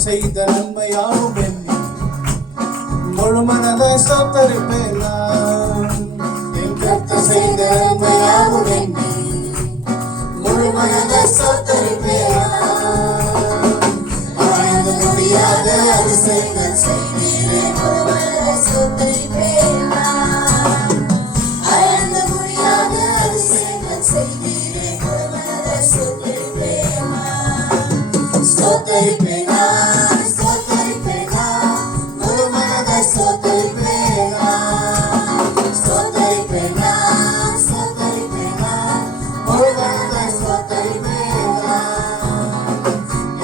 செய்த நன்மையாவும் எண்ணி முழு மனதை ஸ்தோத்தரிப்பேன் நான். என் கர்த்தர் செய்த நன்மையாவும் எண்ணி முழு மனதை ஸ்தோத்தரிப்பேன் நான். ஆய்ந்த முடியாத அதிசயங்கள் செய்தீரே முழு மனதை ஸ்தோத்தரிப்பேன் நான். ஆய்ந்த முடியாத அதிசயங்கள் செய்தீரே முழு மனதை ஸ்தோத்தரிப்பேன் நான். ஸ்தோத்தரிப்பேன் நான், ஸ்தோத்தரிப்பேன் நான், முழு மனதை ஸ்தோத்தரிப்பேன் நான். ஸ்தோத்தரிப்பேன் நான், ஸ்தோத்தரிப்பேன் நான், முழு மனதை ஸ்தோத்தரிப்பேன் நான்.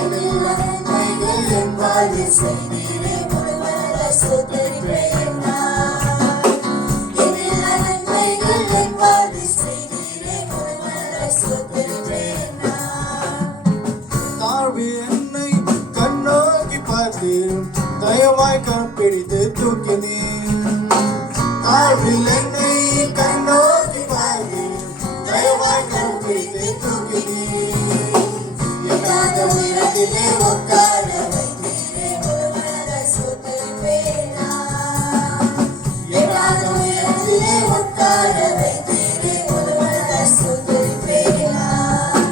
என் எல்லா நன்மைகள் என் வாழ்வில் செய்தீரே முழு மனதை ஸ்தோத்தரிப்பேன் நான். என் எல்லா நன்மைகள் என் வாழ்வில் செய்தீரே முழு மனதை ஸ்தோத்தரிப்பேன் நான். தாழ்வில் என்னை கண்ணோக்கி பார்த்தீர், தயவாய் கற்பிடித்து தூக்கினீர். தாழ்வில் என்னை கண்ணோக்கி பார்த்தீர், தயவாய் கற்பிடித்து தூக்கினீர். எட்டாத உயரத்திலே உட்கார வைத்தீரே முழு மனதை ஸ்தோத்தரிப்பேன் நான். எட்டாத உயரத்திலே உட்கார வைத்தீரே முழு மனதை ஸ்தோத்தரிப்பேன் நான்.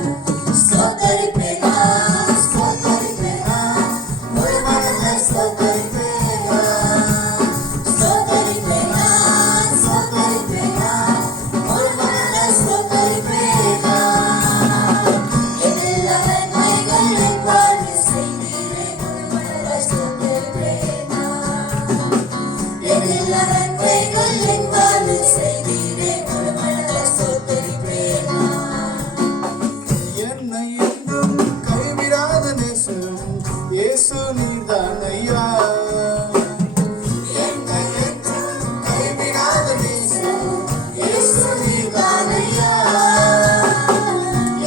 ஸ்தோத்தரிப்பேன் நான், ஸ்தோத்தரிப்பேன் நான், முழு மனதை ஸ்தோத்தரிப்பேன் நான். ஸ்தோத்தரிப்பேன் நான், ஸ்தோத்தரிப்பேன் நான், முழு மனதை ஸ்தோத்தரிப்பேன் நான். என் எல்லா நன்மைகள் என் வாழ்வில் செய்தீரே முழு மனதை ஸ்தோத்தரிப்பேன் நான். என் எல்லா நன்மைகள் என் வாழ்வில் செய்தீரே முழு மனதை ஸ்தோத்தரிப்பேன் நான். என்னை என்றும் கைவிடாத நேசம் இயேசு நீர்தான் ஐயா. என்னை என்றும் கைவிடாத நேசம் இயேசு நீர்தான் ஐயா.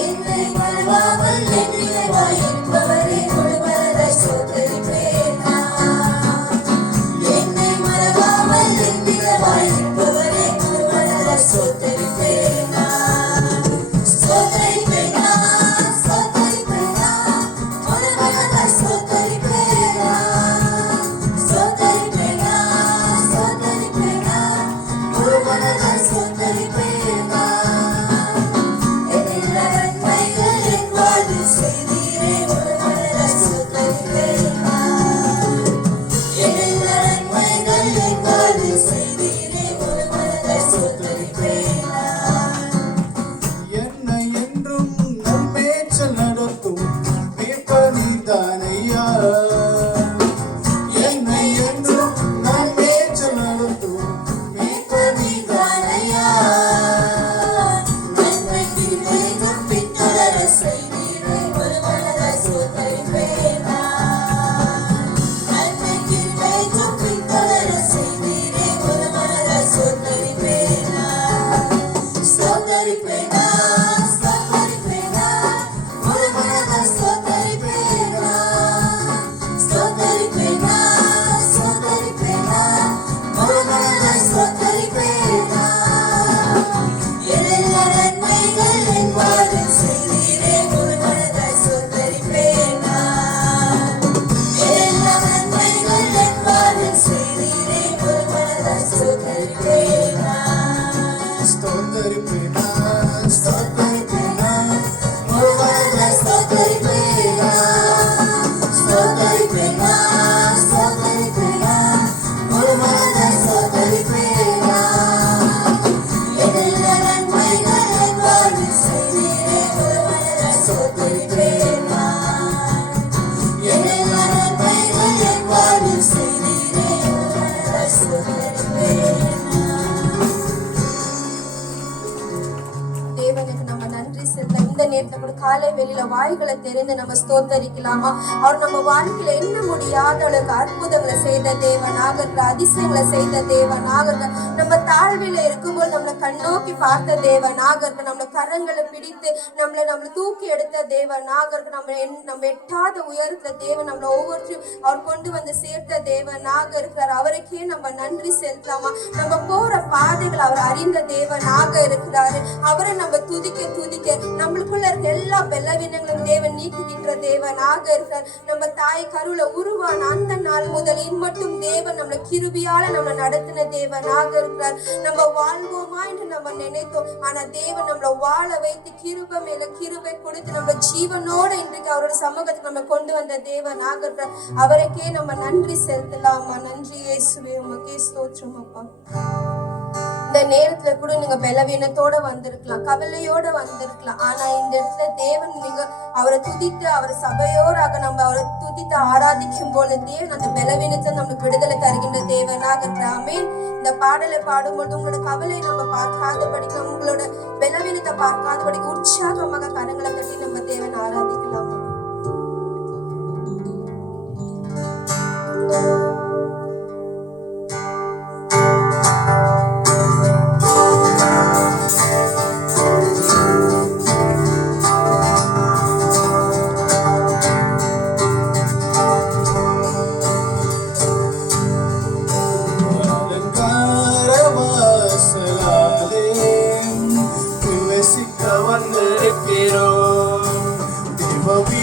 என்னை மறவாமல் என் நினைவாய் இருப்பவரே முழு மனதை ஸ்தோத்தரிப்பேன் நான். என்னை மறவாமல் என் நினைவாய் இருப்பவரே முழு மனதை ஸ்தோத்தரிப்பேன் நான். ஸ்தோத்தரிப்பேன் நான், ஸ்தோத்தரிப்பேன் நான், முழு மனதை ஸ்தோத்தரிப்பேன் நான். ஸ்தோத்தரிப்பேன் நான், ஸ்தோத்தரிப்பேன் நான், முழு மனதை ஸ்தோத்தரிப்பேன் நான். என் எல்லா நன்மைகள் என் வாழ்வில் செய்தீரே முழு மனதை ஸ்தோத்தரிப்பேன் நான். என் எல்லா நன்மைகள் என் வாழ்வில் செய்தீரே முழு மனதை ஸ்தோத்தரிப்பேன் நான். என்னை என்றும் நன்மேச்சல் நடத்தும் மீட்பர் நீர்தான் ஐயா. என்னை என்றும் நன்மேச்சல் நடத்தும் மீட்பர் நீர்தான் ஐயா. நன்மை கிருபையும் பின்தொடர செய்தீரே முழு மனதை ஸ்தோத்தரிப்பேன் நான். நன்மை கிருபையும் பின்தொடர செய்தீரே முழு மனதை ஸ்தோத்தரிப்பேன் நான். ஸ்தோத்தரிப்பேன் நான், ஸ்தோத்தரிப்பேன் நான், முழு மனதை ஸ்தோத்தரிப்பேன் நான். ஸ்தோத்தரிப்பேன் நான், ஸ்தோத்தரிப்பேன் நான், முழு மனதை ஸ்தோத்தரிப்பேன் நான். என் எல்லா நன்மைகள் என் வாழ்வில் செய்தீரே முழு மனதை ஸ்தோத்தரிப்பேன் நான். என் எல்லா நன்மைகள் என் வாழ்வில் செய்தீரே முழு மனதை ஸ்தோத்தரிப்பேன் நான். ஸ்தோத்தரிப்பேன் நான், ஸ்தோத்தரிப்பேன் நான், முழு மனதை ஸ்தோத்தரிப்பேன் நான். ஸ்தோத்தரிப்பேன் நான், ஸ்தோத்தரிப்பேன் நான், முழு மனதை ஸ்தோத்தரிப்பேன் நான். என் எல்லா நன்மைகள் என் வாழ்வில் செய்தீரே முழு மனதை ஸ்தோத்தரிப்பேன் நான். என் எல்லா நன்மைகள் என் வாழ்வில் செய்தீரே முழு மனதை ஸ்தோத்தரிப்பேன் நான். தேவனுக்கு நம்ம நன்றி செலுத்த இந்த நேரத்துல கூட காலை வெளியில வாய்களை தெரிந்து நம்ம ஸ்தோத்தரிக்கலாமா? அவர் நம்ம வாழ்க்கையில என்ன முடியாத அளவுக்கு அற்புதங்களை செய்த தேவனாக இருக்கிற, அதிசயங்களை செய்த தேவனாக இருக்கிற, நம்ம தாழ்வில இருக்கும்போது நம்மளை கண்ணோக்கி பார்த்த தேவனாக இருக்கிற, நம்மள கரங்களை பிடித்து நம்மளை தூக்கி எடுத்த தேவனாக இருக்கிற, நம்ம எட்டாத உயரத்துல தேவன் நம்மளை ஒவ்வொருத்தரும் அவர் கொண்டு வந்து சேர்த்த தேவனாக இருக்கிறார். அவருக்கே நம்ம நன்றி செலுத்தலாமா? நம்ம போற பாதைகள் அவர் அறிந்த தேவனாக இருக்கிறாரு. அவரை நம்ம துதிக்க துதிக்க நம்மளுக்குள்ள இருக்க எல்லா பலவீனங்களும் தேவன் நீக்குகின்ற தேவனாக இருக்கிறார். நம்ம தாய் கருவுல உருவான அந்த நாள் முதல் இன்மட்டும் தேவன் நம்மளை கிருபியால நம்மளை நடத்தின தேவனாக இருக்கிறார். நம்ம வாழ்வோமா என்று நம்ம நினைத்தோம், ஆனா தேவன் நம்மளை வாழ வைத்து கிருபை மேல கிருபை கொடுத்து நம்ம ஜீவனோட இன்றைக்கு அவரோட சமூகத்துக்கு நம்ம கொண்டு வந்த தேவனாக இருக்கிறார். அவருக்கே நம்ம நன்றி செலுத்தலாமா? நன்றி இயேசுவே, உமக்கே ஸ்தோத்திரம் அப்பா. இந்த நேரத்துல கூட நீங்க பலவீனத்தோட வந்திருக்கலாம், கவலையோட வந்திருக்கலாம். ஆனா இந்த இடத்துல தேவன் நீங்க அவரை துதித்து அவர் சபையோராக நம்ம அவரை துதித்து ஆராதிக்கும் போது தேவன் அந்த பலவீனத்தை நம்மளுக்கு விடுதலை தருகின்ற தேவனாக இருக்கிறாமே. இந்த பாடலை பாடும்போது உங்களோட கவலை நம்ம பார்க்காதபடிக்கு, உங்களோட பலவீனத்தை பார்க்காதபடிக்கு உற்சாகமாக கரங்களை கட்டி நம்ம தேவன் ஆராதிக்கலாம். But we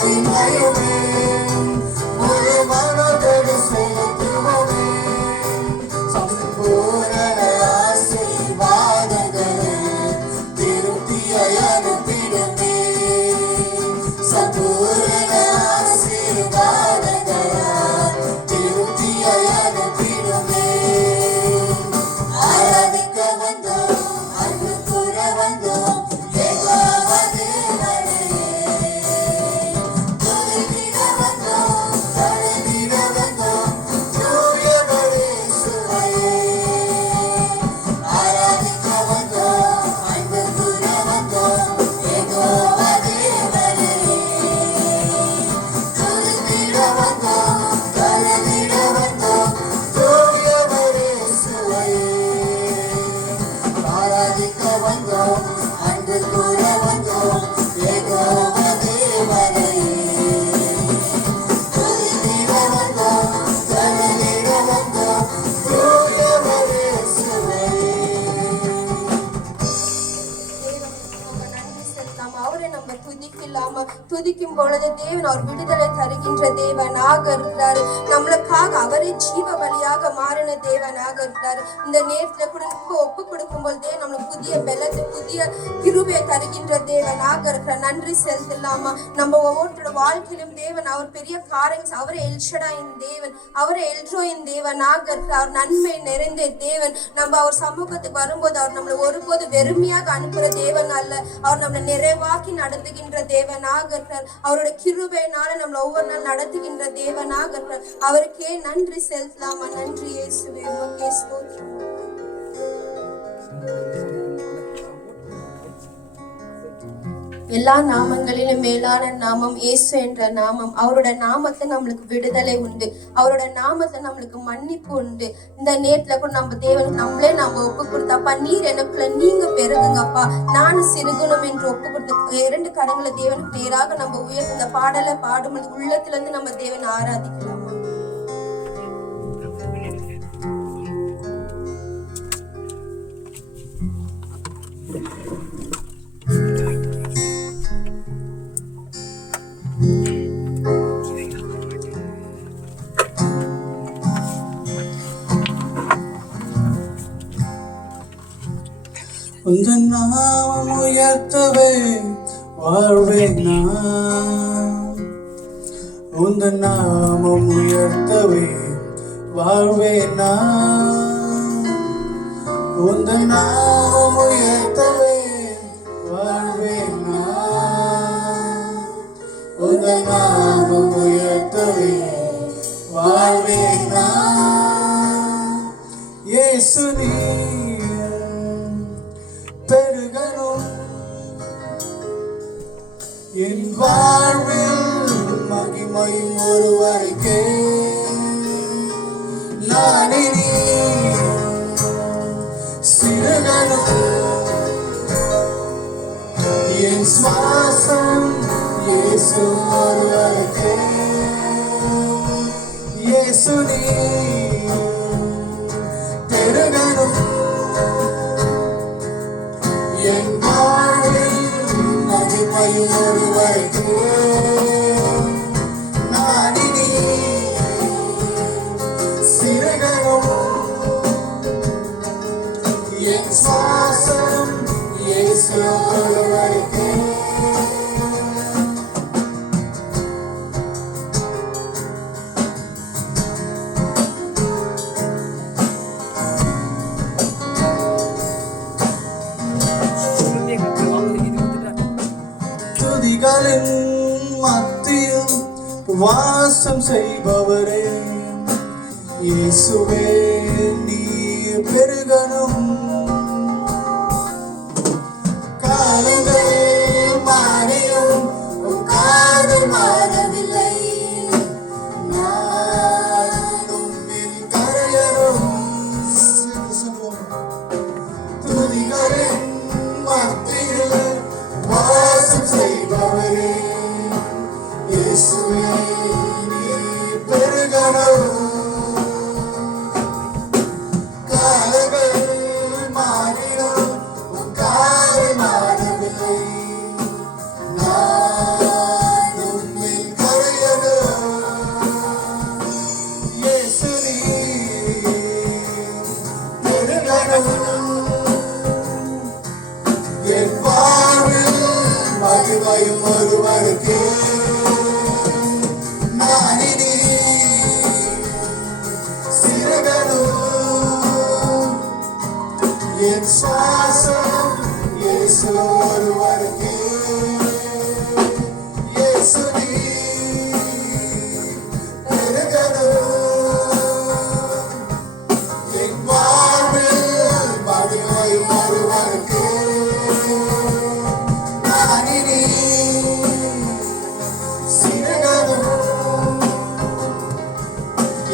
மகிமையுமே முழு மனதோடு செலுத்துவோமே சம்பூரண ஆசீர்வாதங்களை திருப்தியாய் அனுப்பிடுமே சம்பூரண ஆசீர்வாதங்களை திருப்தியாய் அனுப்பிடுமே ஆராதிக்க வந்தோம் அன்பு கூற வந்தோம் துதிக்கும் பொழுது தேவன் அவர் விடுதலை தருகின்ற தேவனாக இருக்கிறாரு. நம்மளுக்காக அவரே ஜீவ பலியாக மாறின தேவனாக இருக்கிறாரு. இந்த நேரத்துல கூட ஒப்பு கொடுக்கும் பொழுதே நம்மளுக்கு புதிய பலத்தை புதிய கிருபையை தருகின்ற தேவனாக இருக்கிறார். நன்றி செலுத்தலாமா? நம்ம ஒவ்வொருத்தரோட வாழ்க்கையிலும் தேவன் அவர் பெரிய காரியங்கள் அவரை எல்ஷடாயின் தேவன் அவரை எல்ரோயின் தேவனாக இருக்கிறார். நன்மை நிறைந்த தேவன். நம்ம அவர் சமூகத்துக்கு வரும்போது அவர் நம்மளை ஒருபோது வெறுமையாக அனுப்புற தேவன் அல்ல. அவர் நம்மளை நிறைவாக்கி நடத்துகின்ற தேவனாக இருக்கிறார். அவருடைய கிருபையினால நம்மளை ஒவ்வொரு நாள் நடத்துகின்ற தேவனாக இருக்கிறார். அவருக்கே நன்றி செலுத்தலாமா? நன்றி இயேசுவே, உமக்கே ஸ்தோத்திரம். எல்லா நாமங்களிலும் மேலான நாமம் இயேசு என்ற நாமம். அவரோட நாமத்தை நம்மளுக்கு விடுதலை உண்டு. அவரோட நாமத்தை நம்மளுக்கு மன்னிப்பு உண்டு. இந்த நேரத்துல கூட நம்ம தேவனுக்கு நம்மளே நாம ஒப்பு கொடுத்தாப்பா, நீர் எனக்குள்ள நீங்க பெருகுங்கப்பா, நானும் சிறுகுணம் என்று ஒப்பு கொடுத்து இரண்டு கரங்களை தேவனுக்கு நேராக நம்ம உயர்ந்த இந்த பாடலை பாடும்போது உள்ளத்துல இருந்து நம்ம தேவனை ஆராதிக்கலாமா? உந்தன் நாமம் உயர்த்தவே வாழ்வேன் நான். உந்தன் நாமம் உயர்த்தவே வாழ்வேன் நான். உந்தன் நாமம் உயர்த்தவே வாழ்வேன் நான். உந்தன் நாமம் உயர்த்தவே வாழ்வேன் நான். இயேசு பெருகணும் என் வாழ்வில் மகிமையும் ஒருவருக்கே. நானே சிறுகணும் என் சுவாசம் இயேசு ஒருவருக்கே. இயேசு பெருகணும் என் வாழ்வில் மகிமையும் ஒருவருக்கே. நான் இனி சிறுகணும் என் சுவாசம் இயேசு ஒருவருக்கே. துதிகளின் மத்தியில் வாசம் செய்பவரே இயேசுவே, நீர் பெருகணும். காலங்கள் மாறியும் உன் காதல் மாறவில்லை. நான் உன்னில் கரையணும். துதிகளின் மத்தியில் வாசம் செய்பவரே இயேசுவே, நீர் பெருகணும். காலங்கள் மாறிடும் உன் காதல் மாறவில்லை. நான் உன்னை மகிமையும் ஒருவருக்கே. நான் இனி சிறுகனும் என் சுவாசம் இயேசு ஒருவருக்கே. இயேசு நீ பெருகனும் என் வாழ்வில் மகிமையும் ஒருவருக்கே. நான் இனி சிறுகனும்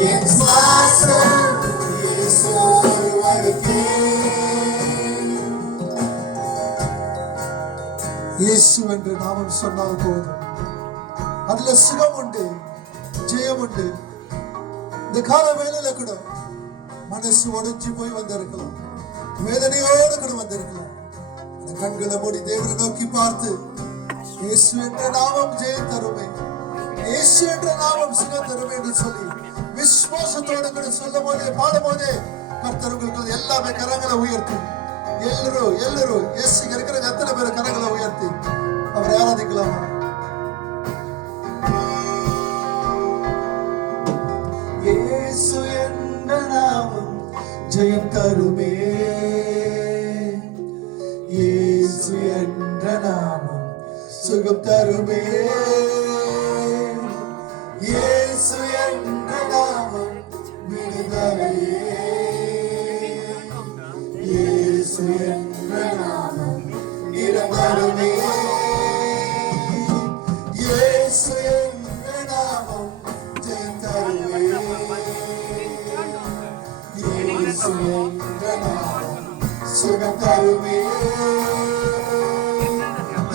என் சுவாசம் இயேசு ஒருவருக்கே. இயேசு என்று நாமம் சொன்னால் போதும், அதுல சுகம் உண்டு, ஜெயம் உண்டு. இந்த கால வேளையில கூட மனசு உடைஞ்சு போய் வந்திருக்கலாம், வேதனையோடு கூட வந்திருக்கலாம். அந்த கண்களை மூடி தேவனை நோக்கி பார்த்து, இயேசு என்ற நாமம் ஜெயம் தருமே, இயேசு என்ற நாமம் சுகம் தருமே என்று சொல்லி விசுவாசத்தோடு கூட சொல்லும் போதே பாடும் போதே கர்த்தர் உங்களுக்கு எல்லாமே கரங்களை உயர்த்தி எல்லாரும் இயேசு இருக்கிற எத்தனை பேர் கரங்களை உயர்த்தி அவரை ஆராதிக்கலாமா? இயேசு என்ற நாமம் ஜெயம் தருமே, இயேசு என்ற நாமம் சுகம் தருமே, இயேசு என்ற நாமம் விடுதலையே, இயேசு என்ற நாமம் நிரந்தரமே, இயேசு என்ற நாமம் ஜெயம் தருமே, இயேசு என்ற நாமம் சுகம் தருமே,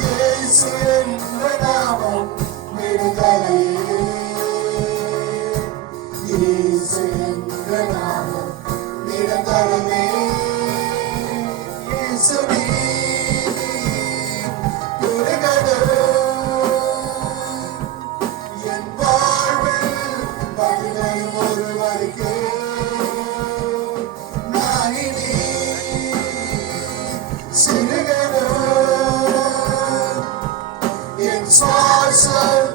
இயேசு என்ற நாமம் விடுதலையே, இயேசு என்ற நாமம் நிரந்தரமே, இயேசு நீ பெருகனும் என் வாழ்வில் மகிமையும் ஒருவருக்கே. நான் இனி சிறுகனும் என் சுவாசம்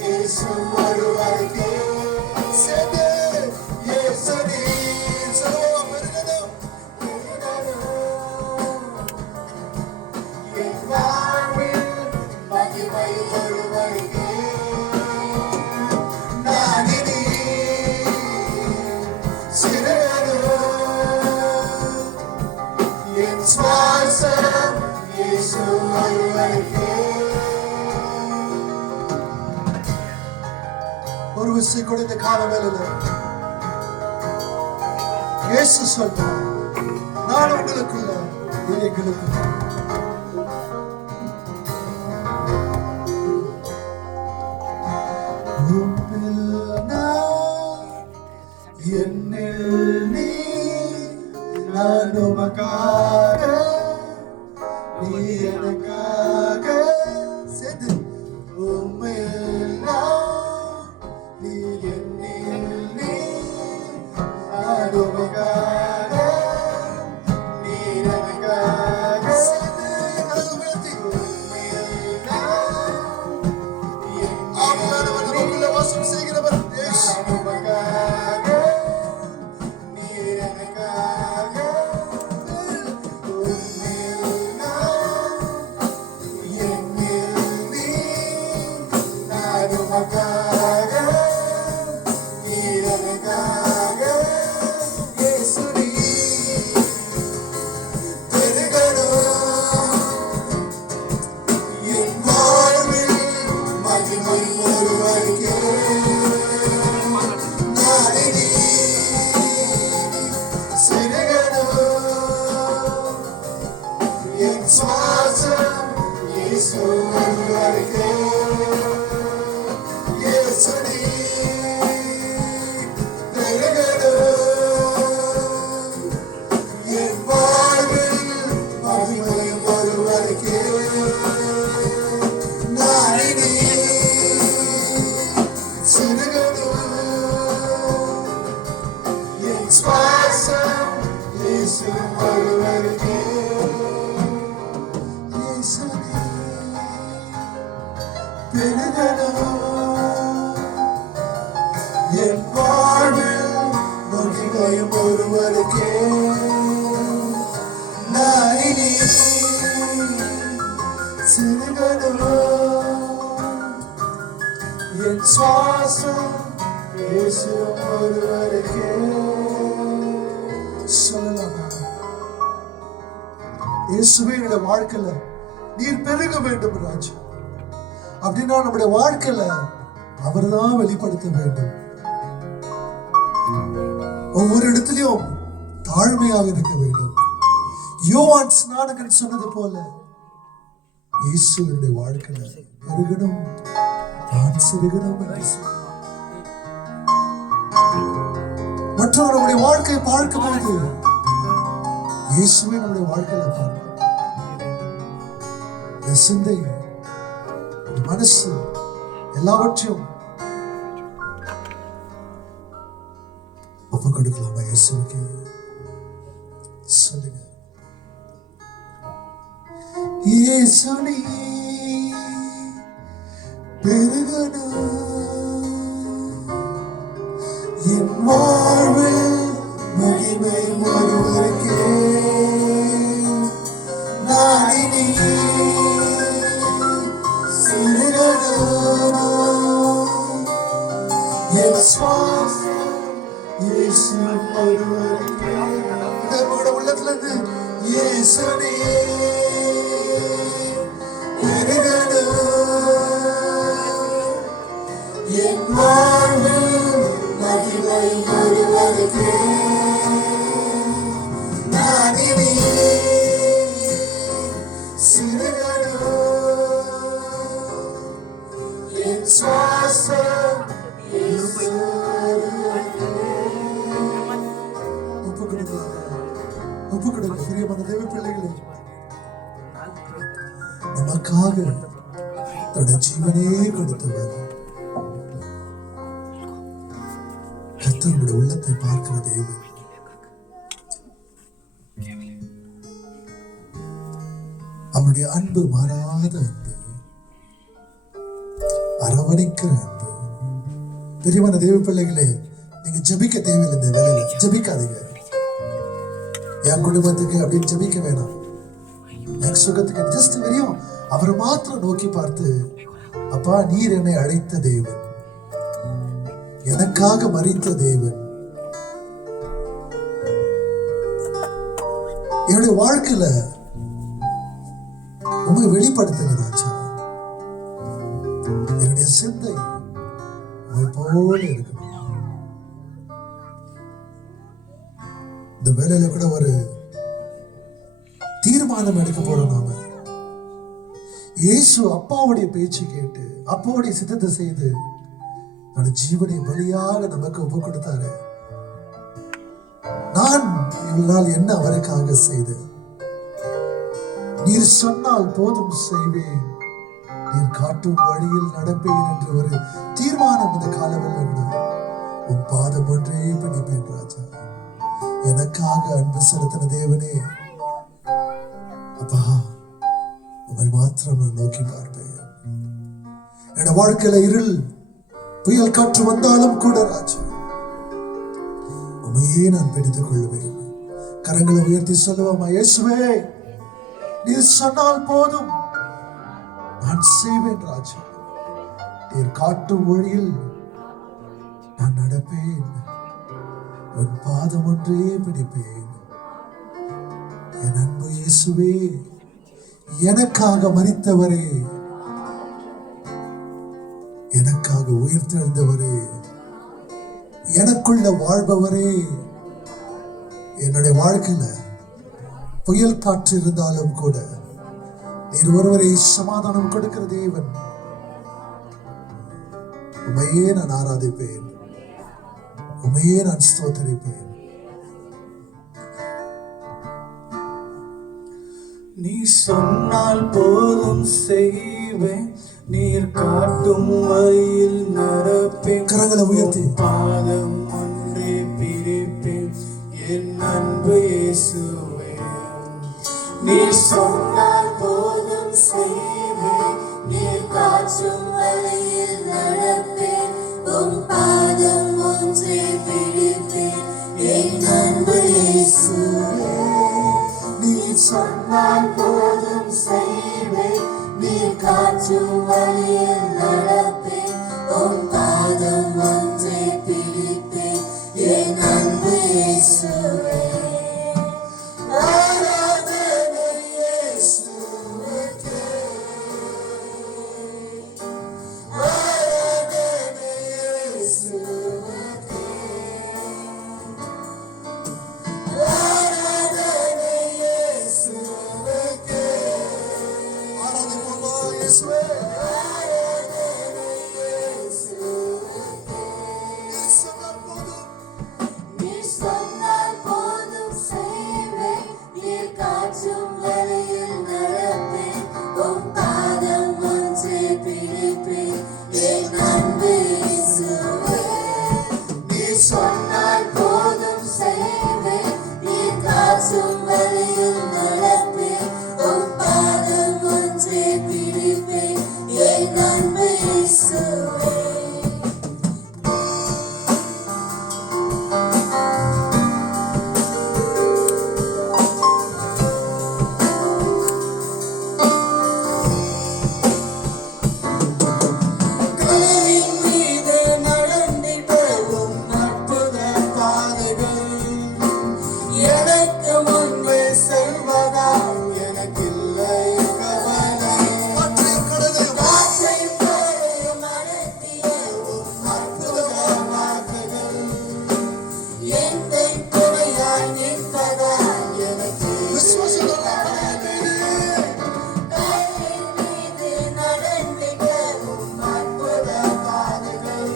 இயேசு ஒருவருக்கே. சேர்ந்து இயேசு நீ சொல்லுவோம், பெருகனும் என் வாழ்வில் மகிமையும் ஒருவருக்கே. நான் இனி சிறுகனும் என் சுவாசம் இயேசு ஒருவருக்கே. ஒரு விஷயம் கூட இந்த கால வேளையில இயேசு சொல்றார், நான் உங்களுக்குள்ள எங்களுக்கு என்னில் நீ, நான் உமக்காக, நீ எனக்காக. சேர்ந்து உம்மில் நான், நீ என்னில் நீ, நான் உமக்காக, நீ எனக்காக. சேர்ந்து கரங்களை உயர்த்தி, உம்மில் நான், ஆவியானவர் நமக்குள்ள வாசம் செய்கிறவர் இயேசு. உமக்காக, நீர் எனக்காக, உம்மில் நான், என்னில் நீ, நான் உமக்காக, நீர் எனக்காக. இயேசு நீ பெருகனும் என் வாழ்வில் மகிமையும் ஒருவருக்கே. நான் இனி சிறுகனும் என் சுவாசம் இயேசு ஒருவருக்கே. இயேசு நீ பெருகனும் என் வாழ்வில் மகிமையும் ஒருவருக்கே. நான் இனி சிறுகனும் என் சுவாசம் இயேசு ஒருவருக்கே. இயேசு நீ பெருகணும். என் வாழ்வில் மகிமையும் ஒருவருக்கே. நான் இனி சிறுகணும். என் சுவாசம் இயேசு ஒருவருக்கே. சொல்லலாமா? இயேசுவே என்னுடைய வாழ்க்கையில நீர் பெருக வேண்டும் ராஜா. அப்படின்னா நம்முடைய வாழ்க்கையில அவர்தான் வெளிப்படுத்த வேண்டும். ஒவ்வொரு இடத்திலையும் தாழ்மையாக இருக்க வேண்டும். யோவான் ஸ்நானகன் சொன்னது போல இயேசுவினுடைய வாழ்க்கையில பெருகணும், நான் சிறுகணும் என்று சொன்னார். மற்றவர் நம்முடைய வாழ்க்கையை பார்க்கும்போது இயேசுவை நம்முடைய வாழ்க்கையில பார்க்கணும். சிந்தை, மனசு எல்லாவற்றையும் ஒப்பு கொடுக்கலாமா இயேசுவுக்கு? சொல்லுங்க. இயேசு நீ பெருகணும். என் வாழ்வில் மகிமை ஒருவருக்கே. நான் இனி சிறுகணும். என் சுவாசம் இயேசு ஒருவருக்கே. நம்முடைய உள்ளத்துல இருந்து இயேசு நீ பெருகணும். என் வாழ்வில் மகிமை ஒருவருக்கே. நான் இனி சிறுகணும். என் சுவாசம் இயேசு ஒருவருக்கே. ஒப்பு கொடுங்க பிரியமான தேவ பிள்ளைகளே. நமக்காக தன்னுடைய ஜீவனே கொடுத்தவர் கர்த்தருடைய உள்ளத்தை பார்க்கிற தேவன். அவருடைய அன்பு மாறாத அன்பு, அரவணைக்கிற அன்பு. பிரியமான தேவ பிள்ளைகளே, நீங்க ஜெபிக்க தேவையில்லை. இந்த வேலையில ஜெபிக்காதீங்க. என் குடும்பத்துக்கு அப்படின்னு ஜெபிக்க வேணாம். என் சுகத்துக்கு ஜஸ்ட் வெறும் அவரை மாத்திரம் நோக்கி பார்த்து, அப்பா நீர் என்னை அழைத்த தேவன், எனக்காக மரித்த தேவன், என்னுடைய வாழ்க்கையில உண்மை வெளிப்படுத்துங்க ராஜா. என்னுடைய சிந்தை உண்மை போல இருக்கணும். இந்த வேலையில கூட ஒரு தீர்மானம் எடுக்க போறோம். நாம இயேசு அப்பாவுடைய பேச்சு கேட்டு அப்பாவுடைய சித்தத்தை செய்து தன் ஜீவனை பலியாக நமக்கு ஒப்பு கொடுத்தாரு. நான் இவரால் என்ன அவருக்காக செய்தேன்? நீர் சொன்னால் போதும் செய்வேன், நீர் காட்டும் வழியில் நடப்பேன் என்று ஒரு தீர்மானம் இந்த காலவெல்லாம் உன் பாதம் ஒன்றே பிடிப்பேன் ராஜா. எனக்காக அன்பு செலுத்தின தேவனே, அப்பா உம்மை மாத்திரம் நான் நோக்கி பார்ப்பேன். என் வாழ்க்கையில இருள் புயல் காற்று வந்தாலும் கூட ராஜா உம்மையே நான் பிடித்துக் கொள்வேன். கரங்களை உயர்த்தி சொல்லுவோமா? இயேசுவே நீர் சொன்னால் போதும், நான் செய்வேன் ராஜா. நீர் காட்டும் வழியில் நான் நடப்பேன், உன் பாதம் ஒன்றே பிடிப்பேன். என் அன்பு இயேசுவே, எனக்காக மரித்தவரே, எனக்காக உயிர்த்தெழுந்தவரே, எனக்குள்ள வாழ்பவரே, என்னுடைய வாழ்க்கையில புயல் காற்று இருந்தாலும் கூட நீர் ஒருவரை சமாதானம் கொடுக்கிற தேவன். உம்மையே நான் ஆராதிப்பேன், உம்மையே நான் ஸ்தோத்தரிப்பேன். நீ சொன்னால் போதும் செய்வேன், நீர் காட்டும் வழியில் நடப்பேன். கரங்களை உயர்த்தி பாதம் ஒன்றே பிரிப்பேன், என் அன்பு இயேசுவே. நீ சொன்னால் போதும் செய்வேன், நீர் காற்றும் வழியில் நடப்பேன் உம் பாதம் ஒன்றே பிடிப்பேன் என் அன்பு இயேசுவே நீ சொன்னால் போதும் செய்வேன் நீ காற்றும் வழியில் நடப்பேன் உம் பாதம் ஒன்றே பிடிப்பேன் என் அன்பு இயேசுவே ஆராதனை இயேசுவுக்கே ஆராதனை இயேசுவுக்கே ஆராதனை இயேசுவுக்கே ஆராதிப்போமா இயேசுவே ஆராதனை இயேசுவுக்கே நீ சொன்னால் போதும் நீர் சொன்னால் போதும் செய்வேன் நீர் காற்றும் வழியில் நடப்பேன் உம் பாதம் ஒன்றே பிடிப்பேன் என் அன்பு இயேசுவே நீ சொன்னால் போதும் செய்வேன் நீர் காற்றும் வழியில் நடப்பேன் உம் பாதம் ஒன்றே பிடிப்பேன் என் அன்பு இயேசுவே கடலின் மீது நடந்திடும் அற்புத பாதைகள் எனக்கு முன்பே செல்வதால் எனக்கில்லை கவலை. காற்றையும் கடலையும் காற்றையும் நடத்திய உம் அற்புத வார்த்தைகள் என்னை துணையாய் நிற்பதால் எனக்கு கடலின் மீது நடந்திடும் அற்புத பாதைகள்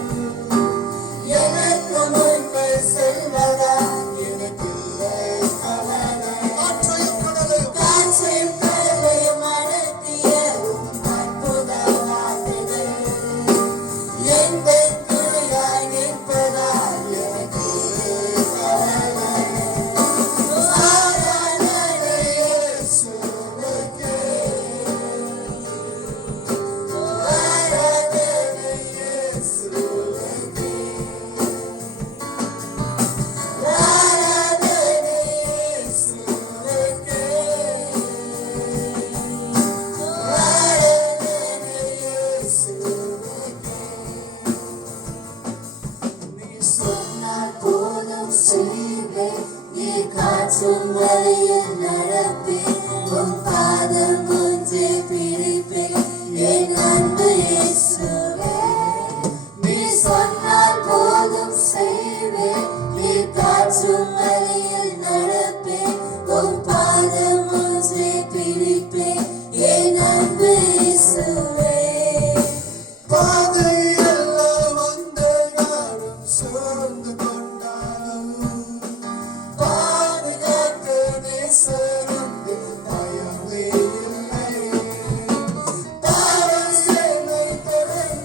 எனக்கு முன்பே செல்வதால் எனக்கில்லை கவலை. காற்றையும் கடலையும் காற்றையும் கடலையும் நடத்திய உம் அற்புத வார்த்தைகள் என்னை துணையாய் நிற்பதால் எனக்கு கவலை. ஆராதனை இயேசுவுக்கே. ஆராதனை இயேசுவுக்கே. ஆராதனை இயேசுவுக்கே. ஆராதனை இயேசுவுக்கே. நீ சொன்னால் போதும் செய்வேன் நீர் காற்றும் வழியில் நடப்பேன் உம் பாதம் ஒன்றே பிடிப்பேன் என் அன்பு இயேசுவே நீ சொன்னால் போதும் செய்வேன் நீர் காற்றும் வழியில் நடப்பேன் உம் பாதம் ஒன்றே பிடிப்பேன் என் அன்பு இயேசுவே பாதையெல்லாம் அந்தகாரம் சூழ்ந்து கொண்டாலும் பாதுகாக்க நேசருக்கு பயமே இல்லை. பாவம் என்னை தொடர்ந்து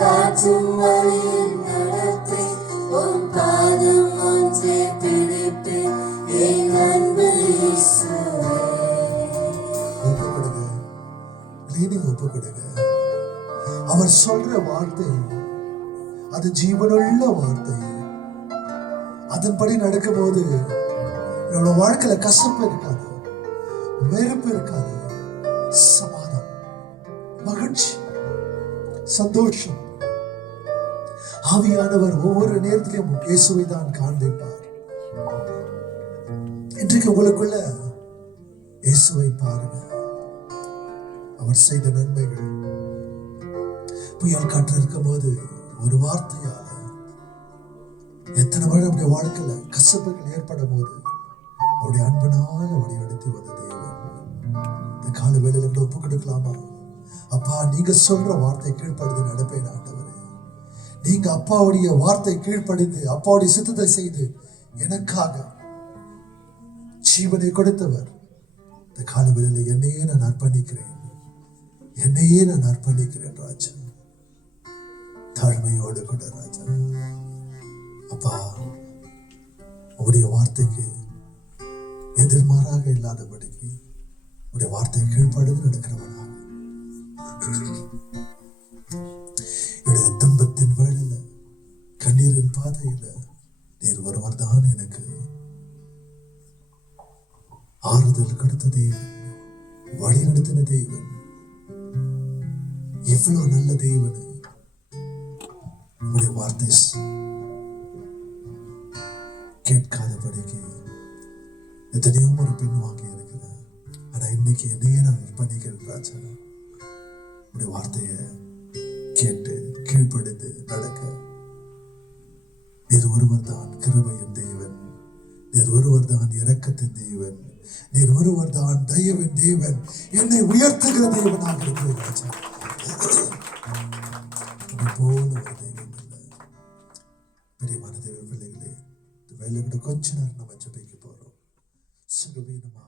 காற்றும் வழியில் நடப்பே உன் பாதம் ஒன்றே பிடிப்பே என் அன்பு இயேசுவே. ஒப்பு கொடுங்க, நீங்க ஒப்பு கொடுங்க. அவர் சொல்ற வார்த்தை அது ஜீவனுள்ள வார்த்தை. அதன்படி நடக்கும்போது நம்மளோட வாழ்க்கையில கசப்பு இருக்காது, வெறுப்பு இருக்காது, சமாதானம், மகிழ்ச்சி, சந்தோஷம். ஆவியானவர் ஒவ்வொரு நேரத்திலும் இயேசுவை தான் காண்பிப்பார். இன்றைக்கு உங்களுக்குள்ள இயேசுவை பாருங்க. அவர் செய்த நன்மைகள். புயல் காற்று இருக்கும் போது ஒரு வார்த்தையால எத்தனை வருடம் நம்முடைய வாழ்க்கையில கசப்புகள் ஏற்படும் போது அவருடைய அன்பனால வழிநடத்தி வந்த தேவன். இந்த கால வேளையில கூட ஒப்பு கொடுக்கலாமா? அப்பா, நீங்க சொல்ற வார்த்தை கீழ்ப்படுத்தி நடப்பேன் ஆண்டவரே. நீங்க அப்பாவுடைய வார்த்தை கீழ்ப்படிந்து அப்பாவுடைய சித்தத்தை செய்து எனக்காக ஜீவனை கொடுத்தவர். இந்த கால வேளையில என்னையே நான் அர்ப்பணிக்கிறேன், என்னையே நான் அர்ப்பணிக்கிறேன் ராஜா. தாழ்மையோடு கூட ராஜா. அப்பா, உடைய வார்த்தைக்கு எதிர்மாறாக இல்லாதபடிக்கு உடைய வார்த்தை கீழ்ப்படுது நடக்கிறவனாக என்னுடைய துன்பத்தின் வேளையில கண்ணீரின் பாதையில நீர் ஒருவர் தான் எனக்கு ஆறுதல் கொடுத்த தேவன், வழி நடத்தின தேவன். எவ்வளவு நல்ல தேவன். உடைய வார்த்தை கேட்காதபடிக்கு எத்தனையோ ஒரு பின்வாங்கி இருக்கிறேன். ஆனா இன்னைக்கு என்னையே நான் அர்ப்பணிக்கிறேன் ராஜா. உடைய வார்த்தையை கேட்டு கீழ்ப்படுத்து நடக்க நீர் ஒருவர் தான் கிருபையின் தேவன், நீர் ஒருவர் தான் இரக்கத்தின் தேவன், நீர் ஒருவர் தான் தயவின் தேவன், என்னை உயர்த்துகிற தேவனாக இருக்கிறேன் ராஜா. போல ஒரு தெய்வம் இல்லை. பிரியமான தெய்வ பிள்ளைகளே, இந்த வேலை கூட கொஞ்ச நேரம் நம்ம ஜெபிக்க போறோம். சுகவீனமா